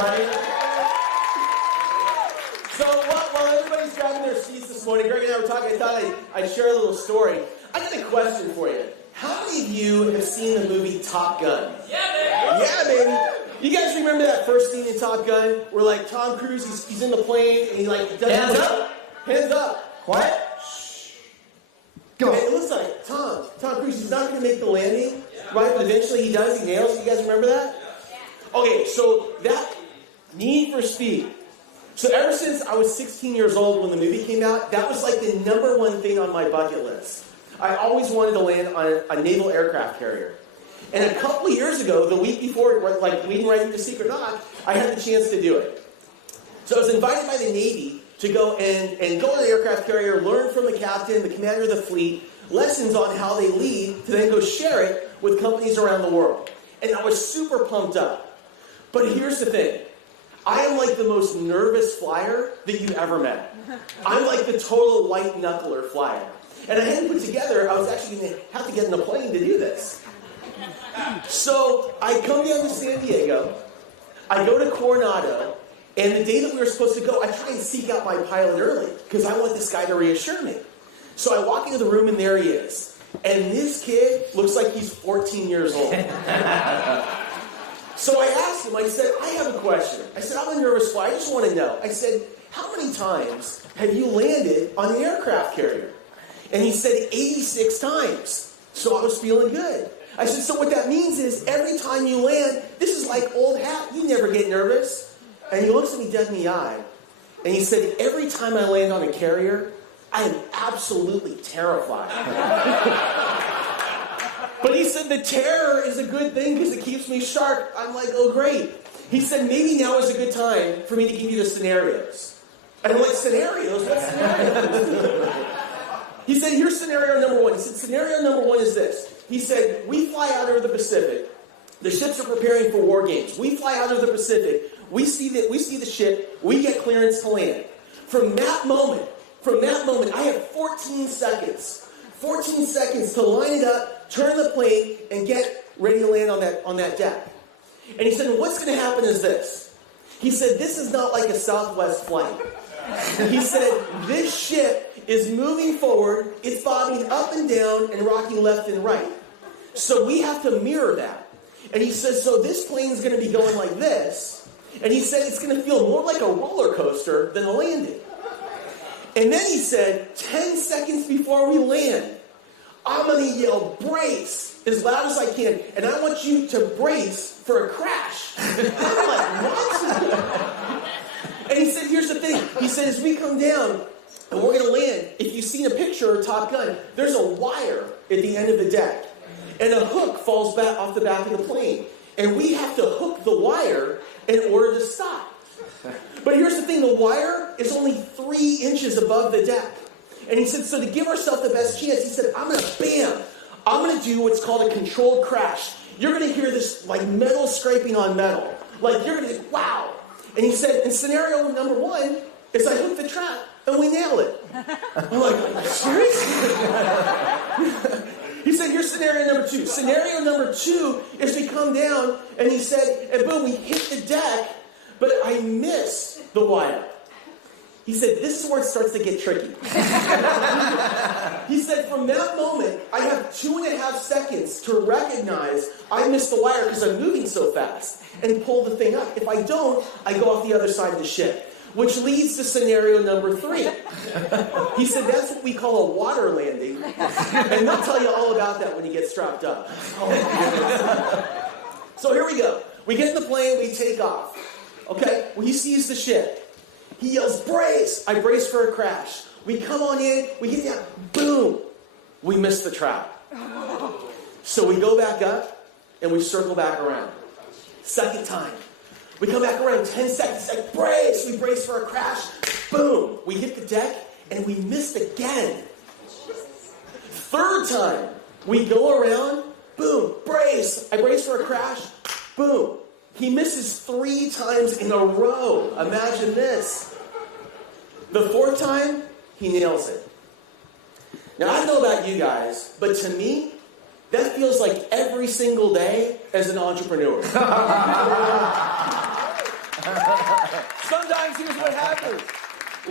everybody. So while everybody's grabbing their seats this morning, Greg and I were talking, I thought I'd share a little story. I got a question for you. How many of you have seen the movie Top Gun? Yeah, baby! Yeah, baby! You guys remember that first scene in Top Gun where, like, Tom Cruise, he's in the plane, and he, like, does... Hands up! Hands up! Quiet! Shh! Go! And it looks like Tom Cruise, he's not going to make the landing, right? But eventually he does, he nails it. You guys remember that? Okay, so that Need for Speed. So ever since I was 16 years old when the movie came out, that was like the #1 thing on my bucket list. I always wanted to land on a naval aircraft carrier. And a couple of years ago, the week before, like leading right into Secret Knock, I had the chance to do it. So I was invited by the Navy to go and go on an aircraft carrier, learn from the captain, the commander of the fleet, lessons on how they lead, to then go share it with companies around the world. And I was super pumped up. But here's the thing. I am like the most nervous flyer that you ever met. I'm like the total white knuckler flyer. And I hadn't put together, I was actually going to have to get in a plane to do this. So I come down to San Diego, I go to Coronado, and the day that we were supposed to go, I try and seek out my pilot early, because I want this guy to reassure me. So I walk into the room, and there he is. And this kid looks like he's 14 years old. So I asked him, I said, I have a question. I said, I'm a nervous flyer, I just want to know. I said, how many times have you landed on an aircraft carrier? And he said 86 times. So I was feeling good. I said, so what that means is every time you land, this is like old hat, you never get nervous. And he looks at me dead in the eye, and he said, every time I land on a carrier, I am absolutely terrified. But he said, the terror is a good thing because it keeps me sharp. I'm like, oh, great. He said, maybe now is a good time for me to give you the scenarios. And I'm like, scenarios? What scenarios? He said, here's scenario #1. He said, scenario #1 is this. He said, we fly out over the Pacific. The ships are preparing for war games. We fly out over the Pacific. We see the ship. We get clearance to land. From that moment, I have 14 seconds. 14 seconds to line it up, turn the plane, and get ready to land on that deck. And he said, what's going to happen is this. He said, this is not like a Southwest flight. He said, this ship is moving forward, it's bobbing up and down and rocking left and right. So we have to mirror that. And he says, so this plane's going to be going like this. And he said, it's going to feel more like a roller coaster than a landing. And then he said, 10 seconds before we land, I'm going to yell, brace, as loud as I can. And I want you to brace for a crash. I'm like, what? And he said, here's the thing. He said, as we come down, and we're going to land, if you've seen a picture of Top Gun, there's a wire at the end of the deck. And a hook falls back off the back of the plane. And we have to hook the wire in order to stop. But here's the thing, the wire is only 3 inches above the deck. And he said, so to give ourselves the best chance, he said, I'm going to do what's called a controlled crash. You're going to hear this like metal scraping on metal. Like you're going to think, wow. And he said, in scenario #1 is I hook the trap and we nail it. I'm like, seriously? He said, here's scenario #2. Scenario #2 is we come down, and he said, and boom, we hit the deck, but I miss the wire. He said, this is where it starts to get tricky. He said, from that moment, I have 2.5 seconds to recognize I missed the wire because I'm moving so fast and pull the thing up. If I don't, I go off the other side of the ship. Which leads to scenario #3. He said, that's what we call a water landing. And they'll tell you all about that when you get strapped up. So here we go. We get in the plane, we take off. Okay? Well, he sees the ship. He yells, brace! I brace for a crash. We come on in, we get down, boom! We miss the trap. So we go back up, and we circle back around. Second time. We come back around 10 seconds, like, brace! We brace for a crash. Boom! We hit the deck, and we missed again. Third time, we go around, boom, brace! I brace for a crash, boom! He misses 3 times in a row. Imagine this. The 4th time, he nails it. Now, I don't know about you guys, but to me, that feels like every single day as an entrepreneur.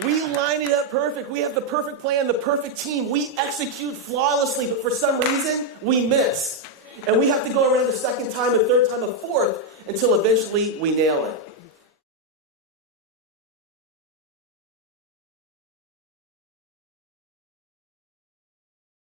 We line it up perfect. We have the perfect plan, the perfect team. We execute flawlessly, but for some reason, we miss. And we have to go around a second time, a third time, a fourth, until eventually we nail it.